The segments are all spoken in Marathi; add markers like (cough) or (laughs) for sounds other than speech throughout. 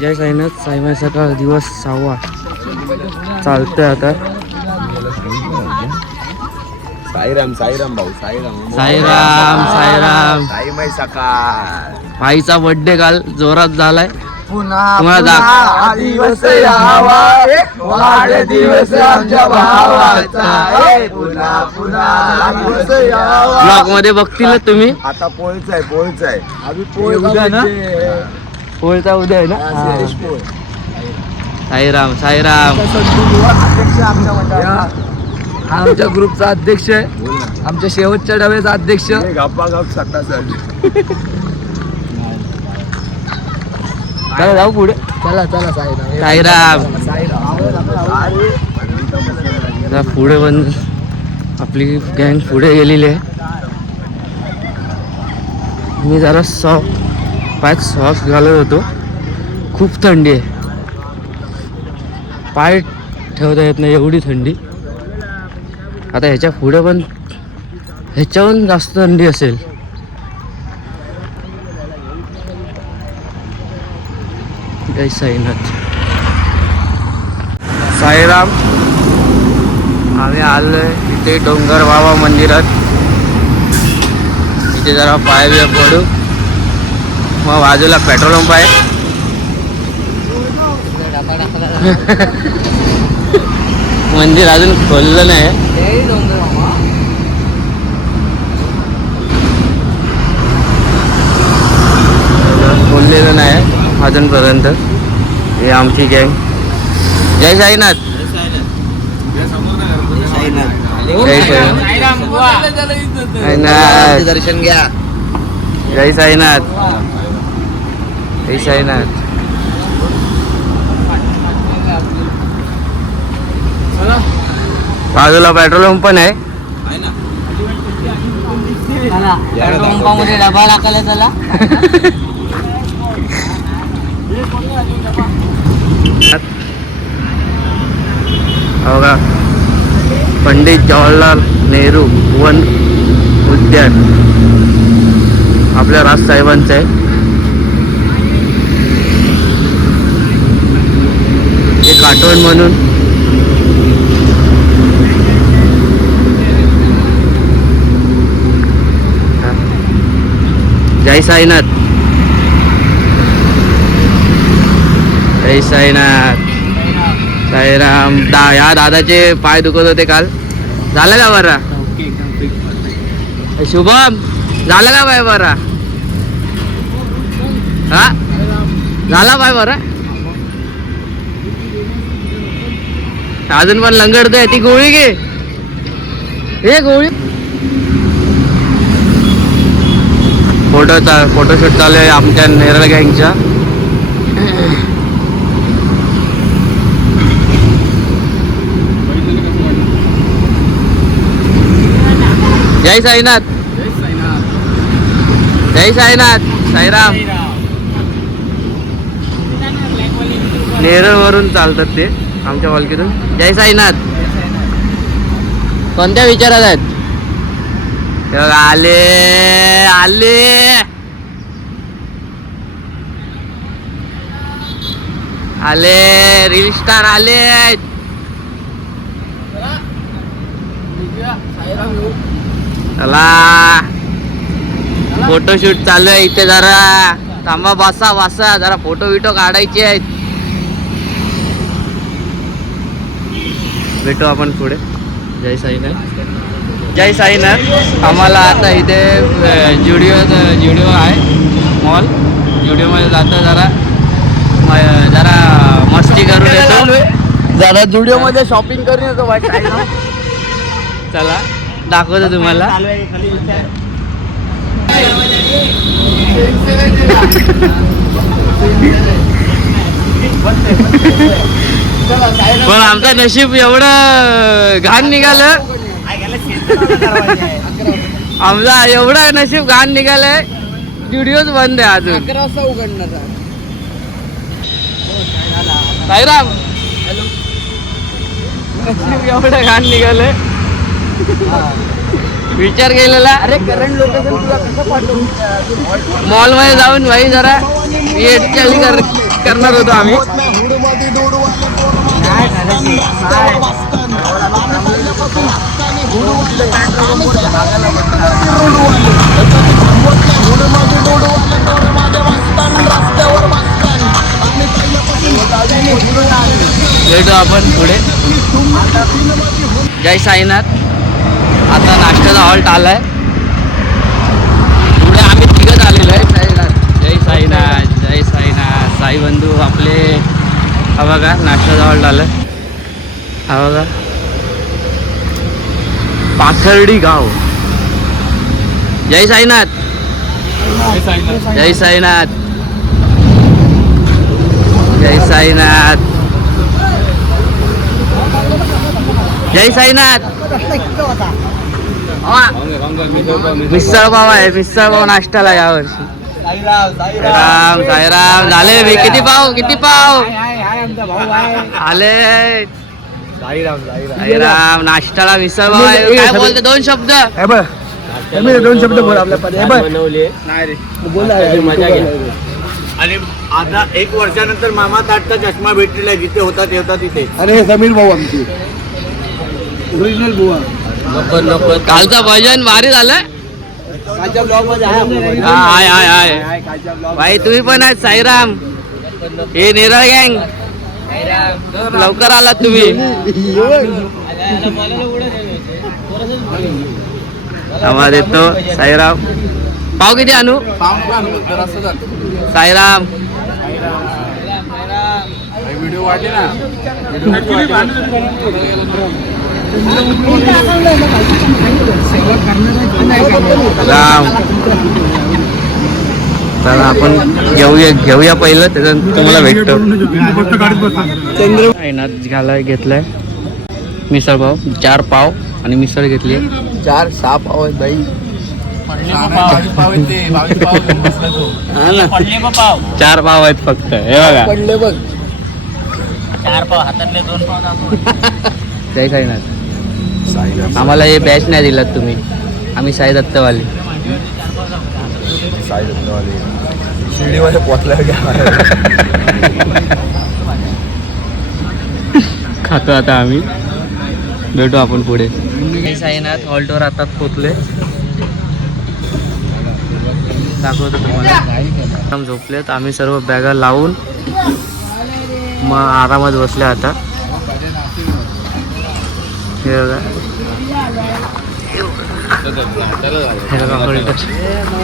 जय साईनाथ साईबाई सकाळ दिवस सहावा. चालतंय आता. साईराम साईराम भाऊ साईराम. साईराम साईराम. साई माई सकाळ. भाईचा बर्थडे काल जोरात झालाय. पुन्हा दिवस यावा वाढदिवस आमच्या भावाचा ए, पुन्हा पुन्हा दिवस यावा ब्लॉगमध्ये बघतील ना तुम्ही? आता पोळच आहे पोळच आहे आम्ही हे उद्या ना? पोळचा उद्या आहे ना? साईराम साईराम हा आमच्या ग्रुपचा अध्यक्ष आहे. ना. आमच्या शेवटच्या डब्याचा अध्यक्ष. हे चला जाऊ पुढे. चला चला साईराम. साईराम. साईराम. आता पुढे पण आपली गँग पुढे गेलेली आहे. मी जरा सॉक पाच सॉक्स घालत होतो. खूप थंडी आहे. पाय ठेवता येत नाही एवढी थंडी. आता ह्याच्या पुढं पण ह्याच्याहून जास्त थंडी असेल. जय साईनाथ. साईराम आम्ही आलोय इथे डोंगर बाबा मंदिरात. इथे जरा पाय बिया पडू. मग बाजूला पेट्रोल पंप आहे. मंदिर अजून खोललं नाही. खोललेलं नाही अजूनपर्यंत. हे आमची गँग. जय साईनाथ. साईनाथ साईनाथ. दर्शन घ्या जय साईनाथ. जय साईनाथ. बाजूला पेट्रोल पंप पण आहे. पंपामध्ये डबा टाकायला त्याला हो का पंडित जवाहरलाल नेहरू वन उद्यान. आपल्या राजसाहेबांचं आहे. आपण म्हणून. जय साईनाथ. जय साईनाथ. साईराम दा या दादाचे पाय दुखत होते काल. झालं का बरा? शुभम झालं का बाय बरा? हा? झाला बाय बरा? अजून पण लंगडतोय ती गोळी घे. हे गोळी. फोटो चा फोटोशूट चालू आहे आमच्या नेरळ गँगच्या. जय साईनाथ. जय साईनाथ. साईराम. नेरळ वरून चालतात ते. आमच्या पालखीतून जय साईनाथ. कोणत्या विचारात आहेत? आले आले. आले रील स्टार आले चला. फोटोशूट चालू आहे इथे जरा थांबा बसा बसा. जरा फोटो विटो काढायचे आहेत. भेटू आपण पुढे. जय साईनाथ. जय साईनाथ. आम्हाला आता इथे ज्युडिओ ज्युडिओ आहे. मॉल ज्युडिओमध्ये जातो जरा जरा मस्ती करून येतो. जरा जुडिओ मध्ये शॉपिंग करून येतो वाटत. (laughs) चला दाखवतो तुम्हाला. (laughs) पण आमचं नशीब एवढं घाण निघालं. आमचा एवढं नशीब घाण निघालंय. व्हिडिओच बंद आहे अजून. साईराम. नशीब एवढं घाण निघालंय. विचार केलेला. अरे करंट लोकेशन तुला कसं पाठवू? मॉलमध्ये जाऊन भाई जरा एड चाली कर करणार होतो आम्ही. भेटू आपण पुढे. जय साईनाथ. आता नाश्त्याचा हॉल्ट आलाय. पुढे आम्ही तिघत आलेलो आहे. साईनाथ. जय साईनाथ. जय साईनाथ. साई बंधू आपले. हा बघा नाश्त्याचा हॉल्ट आलाय. हा बघा. पाथर्डी गाव. जय साईनाथ. जय साईनाथ. जय साईनाथ. जय साईनाथ. मिसळ पाव आहे मिसळ पाव नाश्त्याला यावर्षी राम साईराम झाले मी किती पाव किती पाव? आले. साईराम पाव आहे. काय बोलते? दोन शब्द. हे बघ. दोन शब्द बोल आपल्या पदी. हे बघ. मजा आणि आता एक वर्षानंतर मामा ताटचा चष्मा भेटलेला आहे जिथे होता ते होता तिथे. अरे हे समीर भाऊ आमची. ओरिजिनल बुवा कालचं भजन भारी झालं माझ्या ब्लॉगमध्ये आहे आपलं हा, हाय हाय हाय भाई तुम्ही पण आहेत साईराम. हे निरळ गँग. लवकर आलात तुम्ही. आवाज देतो साईराम. पाव किती आणू? साईराम. राम. तर आपण घेऊया घेऊया पहिलं त्याच्यानंतर तुम्हाला भेटतो. आईनाथ घालाय घेतलाय. मिसळ पाव चार पाव आणि मिसळ घेतली चार सहा पाव आहेत बाई. ना. चार पाव आहेत फक्त हे बघा. पडले बघ. काही काही नाही आम्हाला हे बॅच नाही दिलात तुम्ही. आम्ही साई दत्तवाली. शिर्डीमध्ये पोचल्या खातो आता आम्ही. भेटू आपण पुढे. साईनाथ हॉल्टवर आता पोचले दाखवतो तुम्हाला. झोपलेत. आम्ही सर्व बॅगा लावून मग आरामात बसले आता. हे बघा.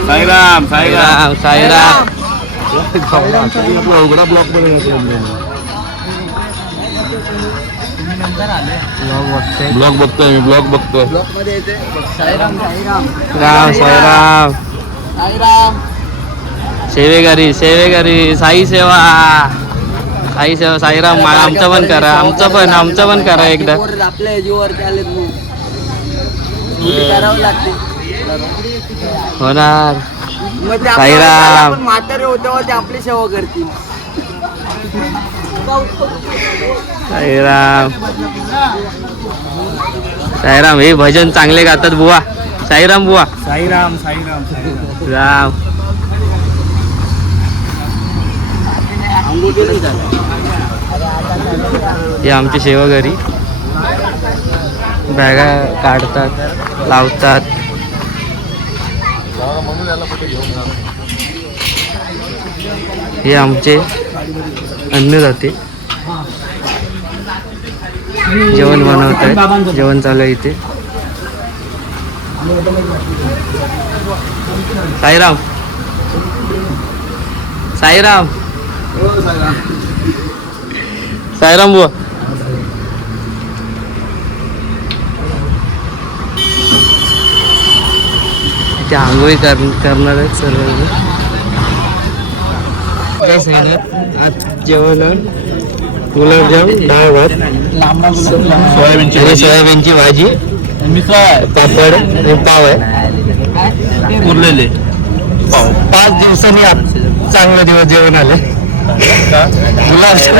साईराम साईराम. साईराम उघडा ब्लॉकमध्ये ब्लॉग बघते ब्लॉग बघतोय. मी ब्लॉग बघतोय. साईराम साईराम. राम साईराम. साईराम. सेवेकरी सेवेकरी साई सेवा. साई सेवा साईराम आमचं पण करा. आमचं पण आमचं पण करा एकदा. आपल्या ड्युटी करावं लागते. होणार. मग ते साईराम. आपण म्हातारे होते ते आपली सेवा करतील. साईराम. साईराम हे भजन चांगले गातात बुवा. साईराम बुवा. साईराम साईराम राम. हे आमची सेवा घरी. बॅगा काढतात. लावतात. हे आमचे अन्न जाते जेवण बनवत आहे जेवण चालू आहे इथे. साईराम. साईराम. साईराम बुवा. इथे आंघोळी कर करणार आहेत सर्व आज जेवण आहे. गुलाबजाम डाळ भात सोयाबीनची सोयाबीनची भाजी पापड आणि पाव आहे. उरलेले. पाव. पाच दिवसांनी चांगले दिवस जेवण आले गुलाबजाम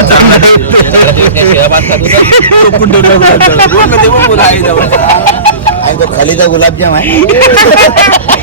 (laughs)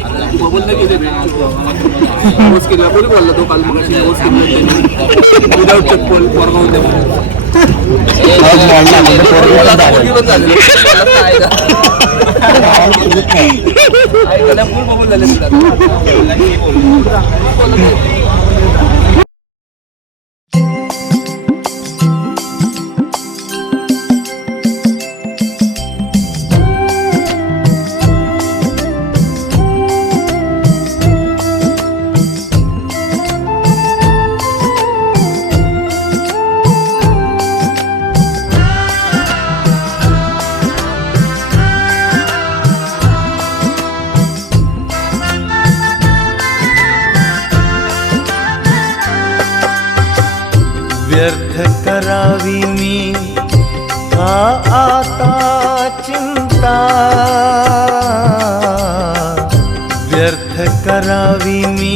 बबनला गेले कोर्स केला कोणी बोलला तो काल मग कोर्स केला विदाऊट चप्पल परवा होते म्हणून झाले करावी मी. का आता चिंता. व्यर्थ करावी मी.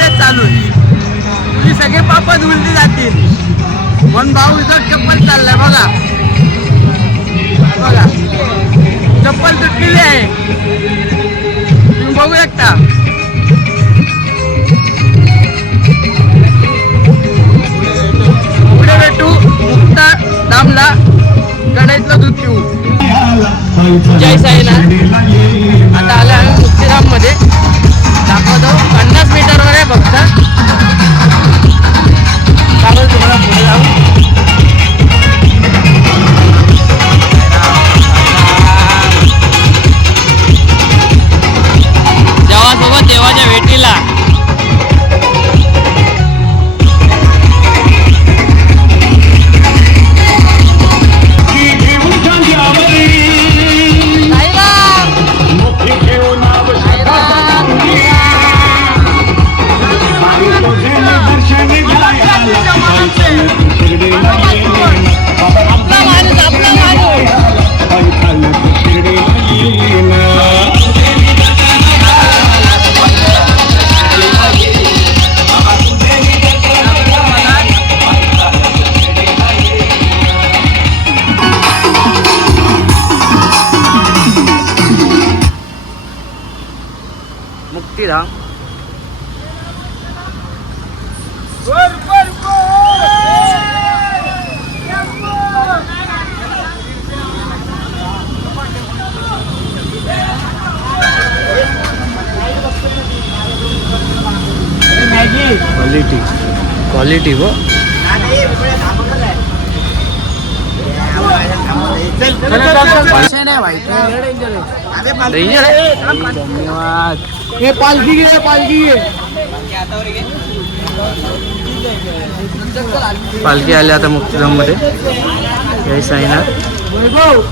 देत चालून तुझी सगळे पाप धुलली जातील. म्हणून भाऊ इथं चप्पल चाललाय बघा. बघा. चप्पल तुटलेली आहे. तुम्ही बघू शकता. पुढे भेटू. मुक्ता दामला गडाईतलं दूध पिऊ. जय साईनाथ. आता आले आम्ही मुक्तीधाममध्ये दाखवतो. पन्नास मीटरवर आहे फक्त. चालेल तुम्हाला पुढे जाऊ. देवासोबत देवाच्या भेटीला. डेंजर आहे धन्यवाद. हे पालखी घे पालखी घे. पालखी आली आता मुक्तीधाममध्ये. जय साईनाथ. वैभव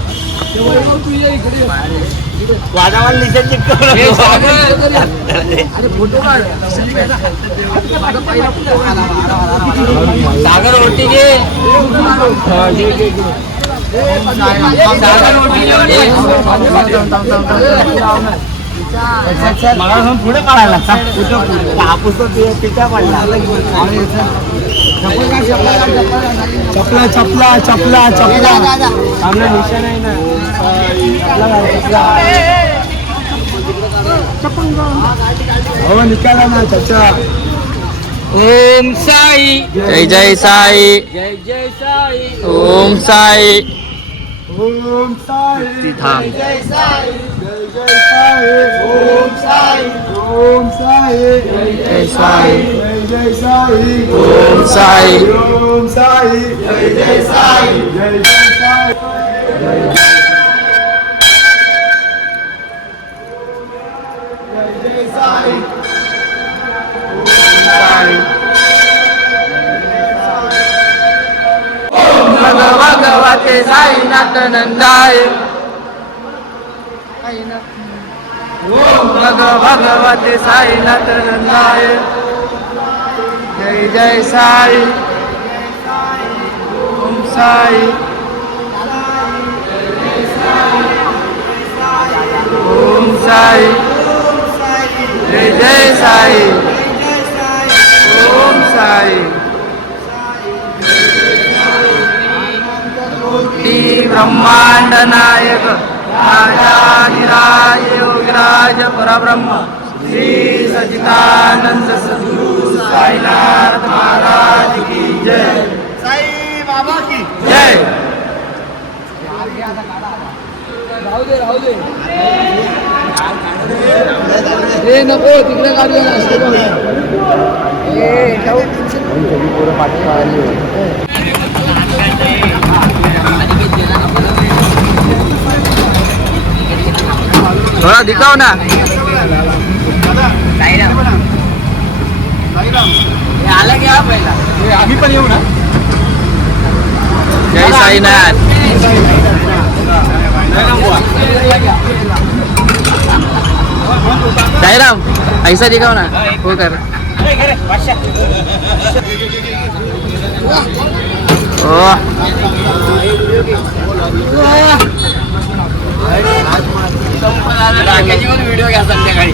सागर ओटी घे. मला पुढे काढायला हापूस पिठा पडला चपला चपला चपला चपला ना हो निकाला ना चाचा ओम साई जय जय साई जय जय साई ओम साई ओम साई धाम जय साई ओम साई ओम साई जय साई जय जय साई ओम साई ओम साई जय जय साई जय जय Sai cause I ain't nothing and dying. I ain't nothing. Bhagavad Bhagavat is I ain't nothing and dying. Jai Jai Sai. Om Sai. Om Sai. Jai Jai Sai. Om Sai. ब्रह्मांड नायक राजाधिराज योगिराज परब्रह्म श्री सचिदानंद सद्गुरु साईनाथ महाराज की जय। साई बाबा की जय। राहू दे राहू दे हे नको तिकडे काढूया ना असं थोडा दिखाओ ना. आला की हा पहिला आम्ही पण येऊ ना जय साईनाथ. साईराम ऐसा दिखाओ ना. हो कर. ओ व्हिडिओ घ्या संध्याकाळी.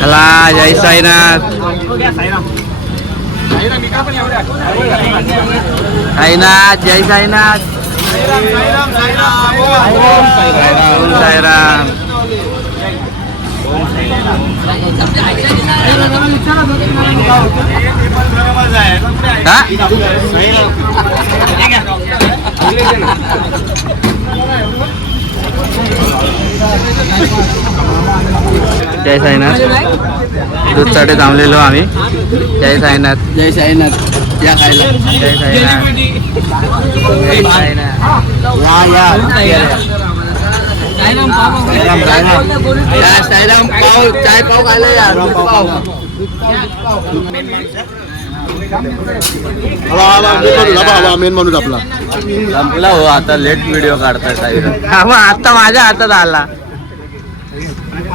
चला जय साईनाथ. साईनाथ जय साईनाथ. ओम साईराम. हा? जय साईनाथ. दूधसाठी थांबलेलो आम्ही. जय साईनाथ. जय साईनाथ. या खायला. जय साईनाथ. जय साईनाथ. या या. या साईराम. पाव चाय पाव खायला या. दूध पाव. मेन माणूस आपला संपला हो आता लेट व्हिडिओ काढताय साईराम आता माझ्या हातात आला.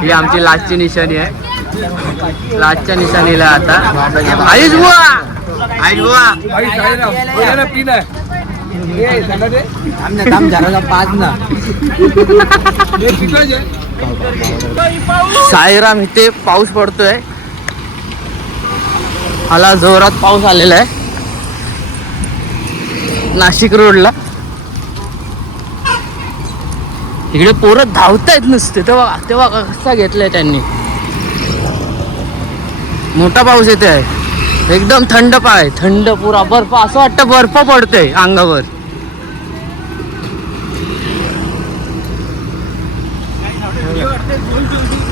ही आमची लास्टची निशाणी आहे. लास्टच्या निशाणीला आता. आयुष बुवा! आयुष बुवा! पिन आहे पाच ना साईराम इथे पाऊस पडतोय. आला जोरात पाऊस आलेला आहे. नाशिक रोडला. इकडे पोरं धावतायत नुसते तेव्हा तेव्हा कसा घेतलाय त्यांनी. मोठा पाऊस येते आहे एकदम थंड पाय थंड पुरा. बर्फ असं वाटतं बर्फ पडतोय अंगावर.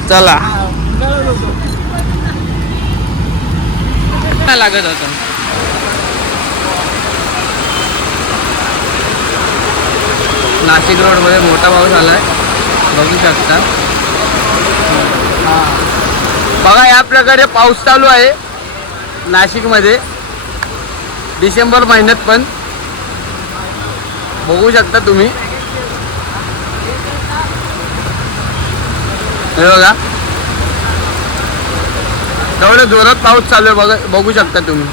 चला. लागत होता नाशिक रोडमध्ये मोठा पाऊस आलाय. बघू शकता. बघा या प्रकारे पाऊस चालू आहे नाशिकमध्ये. डिसेंबर महिन्यात पण. बघू शकता तुम्ही. हे बघा. तेवढं जोरात पाऊस चालू आहे बघा बघू शकता तुम्ही.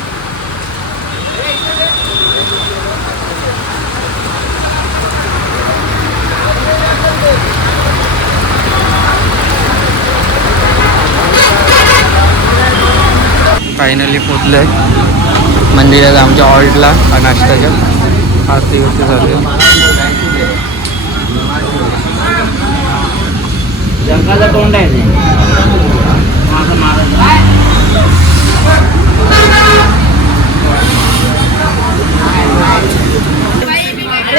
फायनली पोचलोय मंदिरात आमच्या हॉल्टला नाश्त्याच्या. आरती वरती चालू आहे. जगाचा तोंड आहे माझं महाराज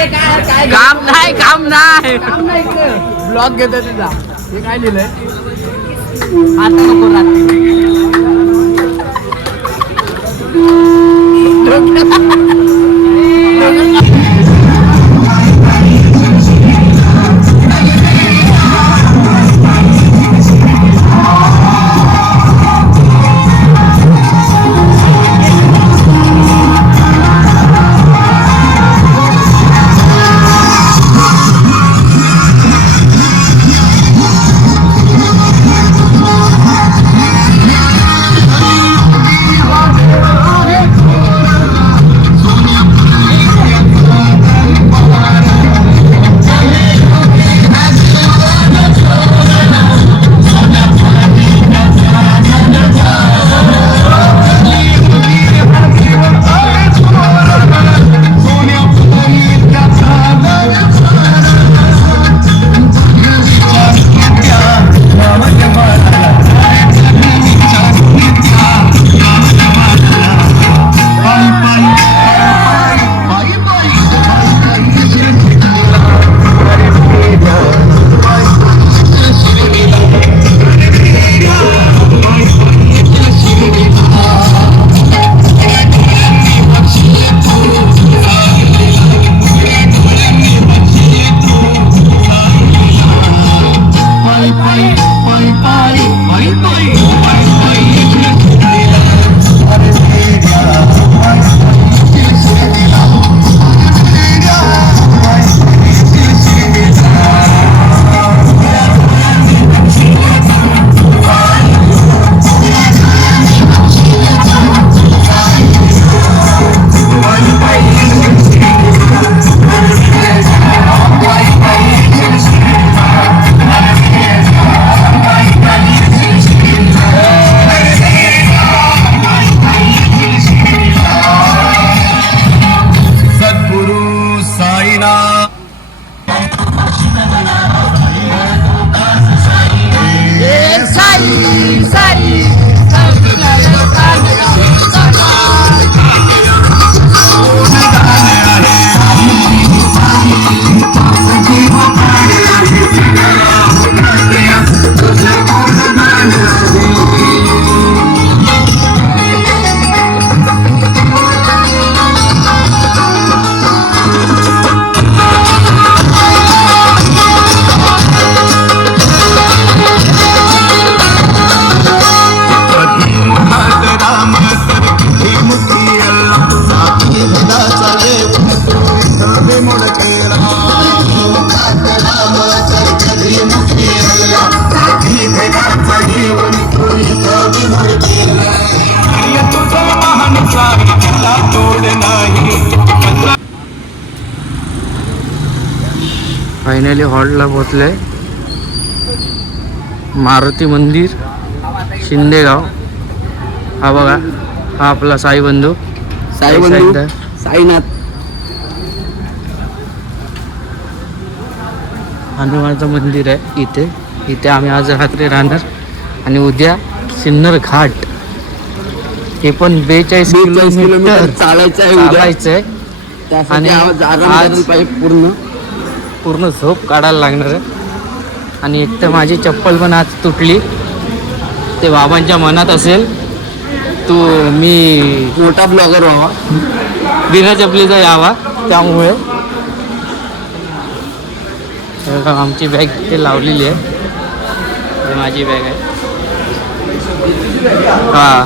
काम नाही काम नाही. ब्लॉग घेत तुझा हे काय लिहिलंय? आता नको रात्री (laughs) (laughs) फायनली हॉलला पोचले मारुती मंदिर शिंदेगाव. हा बघा हा आपला साई बंधू. साई बंधू आहे. साईनाथ. हनुमानाचं मंदिर आहे इथे. इथे आम्ही आज रात्री राहणार. आणि उद्या सिन्नर घाट. हे पण बेचाळीस किलोमीटर चालायचं आहे आहे आणि पूर्ण. पूर्ण झोप काढायला लागणार आहे. आणि एक तर माझी चप्पल पण आज तुटली. ते बाबांच्या मनात असेल तू मी मोठा ब्लॉगर व्हावा. बिना चपलीचा यावा. त्यामुळे. आमची बॅग तिथे लावलेली आहे. माझी बॅग आहे. हा.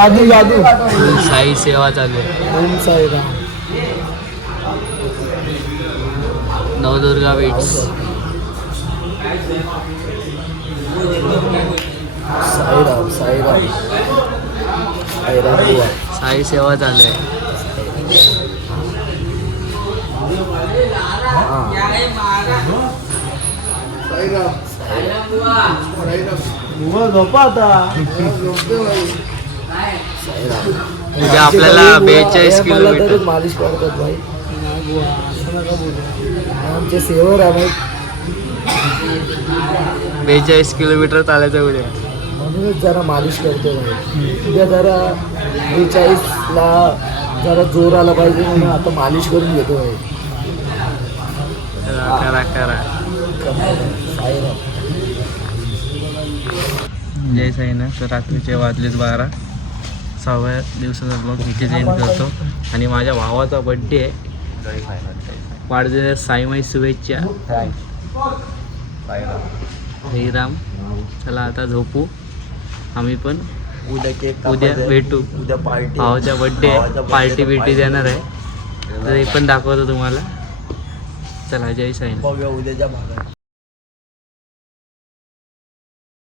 जादू जादू. साई सेवा चालू आहे. ओम साईराम नवदुर्गा बीट्स साईराम साईराम साईराम बुवा साई सेवा चालू आहे. बुवा झोपा आता म्हणजे आपल्याला बेचाळीस किलोमीटर. मालिश करतात भाई. आमचे सेवर आहे भाई. बेचाळीस किलोमीटर चालायचं उद्या. म्हणूनच जरा मालिश करतो भाई. उद्या जरा बेचाळीसला जरा जोर आला पाहिजे म्हणून आता मालिश करून घेतो भाई. करा करा जय साईना तर रात्रीचे वाजलेच बारा. सहाव्या दिवसाचा ब्लॉग इथे एंड करतो. आणि माझ्या भावाचा बड्डे आहे. वाढदिवस साईमाई शुभेच्छा. श्रीराम. चला आता झोपू. आम्ही पण उद्या केक उद्या भेटू. उद्या पार्टी भावाचा बड्डे आहे. पार्टी बिर्टी देणार आहे. तर ते पण दाखवतो तुम्हाला. चला जय बघूया उद्याच्या भागात.